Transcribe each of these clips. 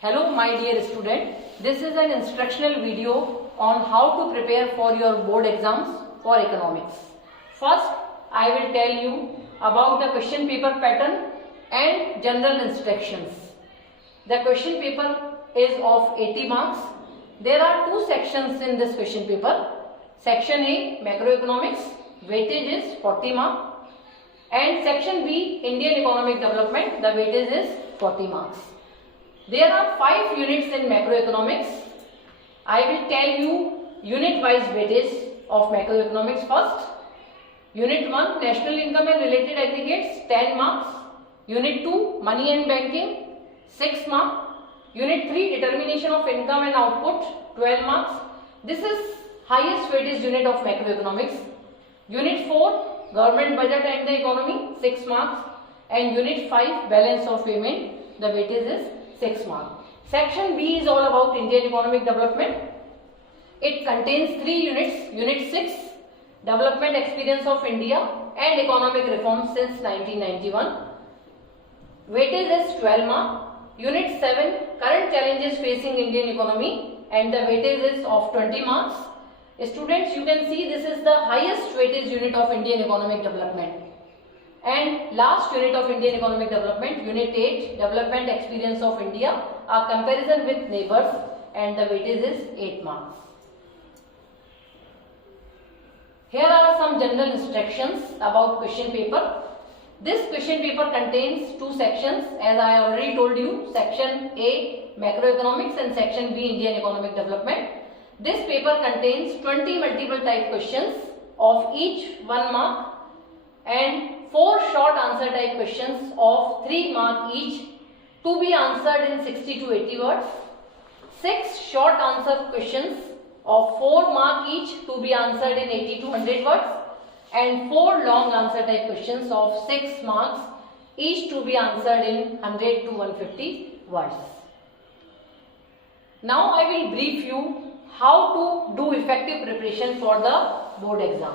Hello my dear student, this is an instructional video on how to prepare for your board exams for economics. First, I will tell you about the question paper pattern and general instructions. The question paper is of 80 marks. There are two sections in this question paper. Section A, macroeconomics, weightage is 40 marks, and section B, Indian economic development, the weightage is 40 marks. There are 5 units in macroeconomics. I will tell you unit-wise weightage of macroeconomics first. Unit 1, national income and related aggregates, 10 marks. Unit 2, money and banking, 6 marks. Unit 3, determination of income and output, 12 marks. This is highest weightage unit of macroeconomics. Unit 4, government budget and the economy, 6 marks. And unit 5, balance of payment, the weightage is 6 marks. Section B is all about Indian economic development. It contains 3 units. Unit 6, development experience of India and economic reforms since 1991. Weightage is 12 marks. Unit 7, current challenges facing Indian economy, and the weightage is of 20 marks. Students, you can see this is the highest weightage unit of Indian economic development. And last unit of Indian economic development, unit 8, development experience of India, a comparison with neighbors, and the weightage is 8 marks. Here are some general instructions about question paper. This question paper contains 2 sections, as I already told you, section A, macroeconomics, and section B, Indian economic development. This paper contains 20 multiple type questions of each 1 mark and 4 short answer type questions of 3 marks each to be answered in 60 to 80 words, 6 short answer questions of 4 marks each to be answered in 80 to 100 words, and 4 long answer type questions of 6 marks each to be answered in 100 to 150 words. Now I will brief you how to do effective preparation for the board exam.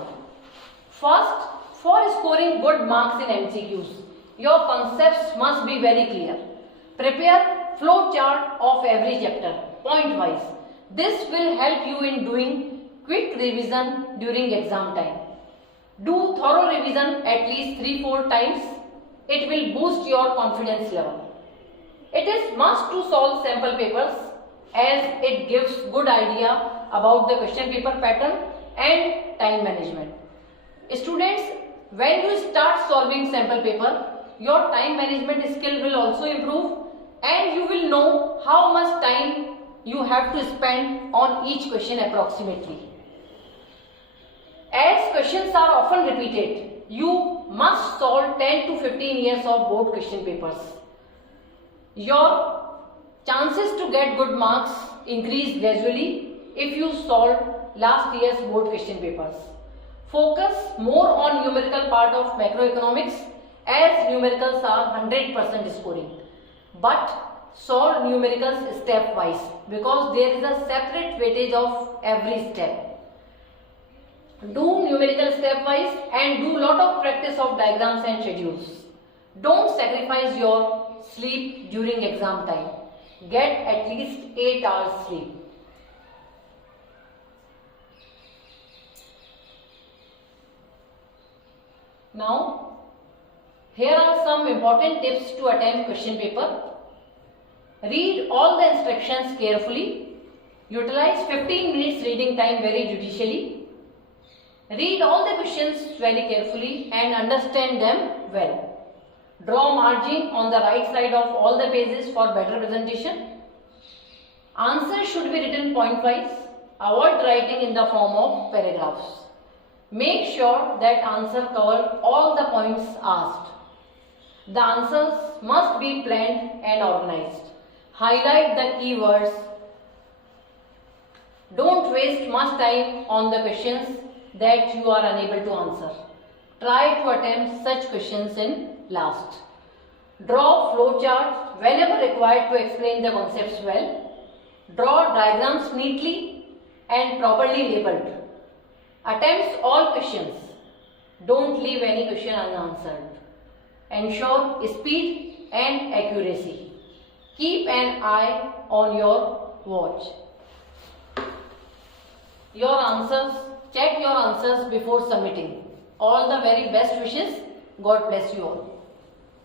First, for scoring good marks in MCQs, your concepts must be very clear. Prepare flow chart of every chapter, point wise. This will help you in doing quick revision during exam time. Do thorough revision at least 3-4 times. It will boost your confidence level. It is must to solve sample papers as it gives good idea about the question paper pattern and time management. Students, when you start solving sample paper, your time management skill will also improve and you will know how much time you have to spend on each question approximately. As questions are often repeated, you must solve 10 to 15 years of board question papers. Your chances to get good marks increase gradually if you solve last year's board question papers. Focus more on numerical part of macroeconomics as numericals are 100% scoring. But solve numericals stepwise because there is a separate weightage of every step. Do numerical stepwise and do lot of practice of diagrams and schedules. Don't sacrifice your sleep during exam time. Get at least 8 hours sleep. Now, here are some important tips to attempt question paper. Read all the instructions carefully. Utilize 15 minutes reading time very judiciously. Read all the questions very carefully and understand them well. Draw margin on the right side of all the pages for better presentation. Answers should be written point-wise. Avoid writing in the form of paragraphs. Make sure that answer cover all the points asked. The answers must be planned and organized. Highlight the keywords. Don't waste much time on the questions that you are unable to answer. Try to attempt such questions in last. Draw flowcharts whenever required to explain the concepts well. Draw diagrams neatly and properly labeled. Attempts all questions. Don't leave any question unanswered. Ensure speed and accuracy. Keep an eye on your watch. Check your answers before submitting. All the very best wishes. God bless you all.